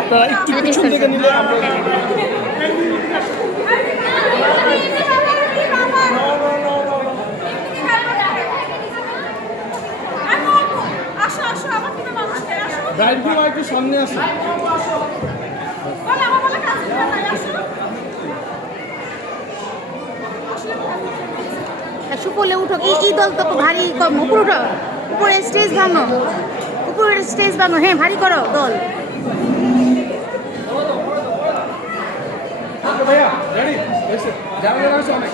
আপনারা একটু পিছন থেকে নিলে আমরা একটু সামনে আসে। সুপলে উঠো কি এই দল তো ভারী কম উপরে উঠো উপরে স্টেজ বানো উপরে স্টেজ বানো হ্যাঁ ভারী করো দল ভাইয়া রেডি যারা আছে অনেক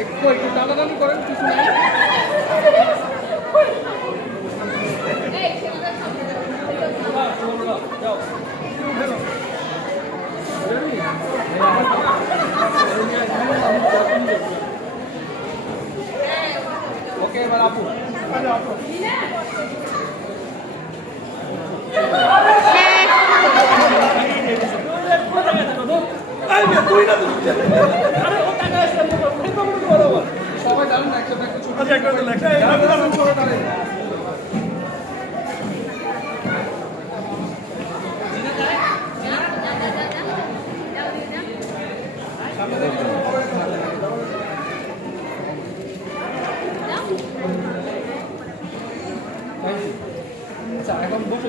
একটু টানাটানি করেন কিছু নাই ওকে এবার আপু সবাই জানেন না একসাথে এখন বসে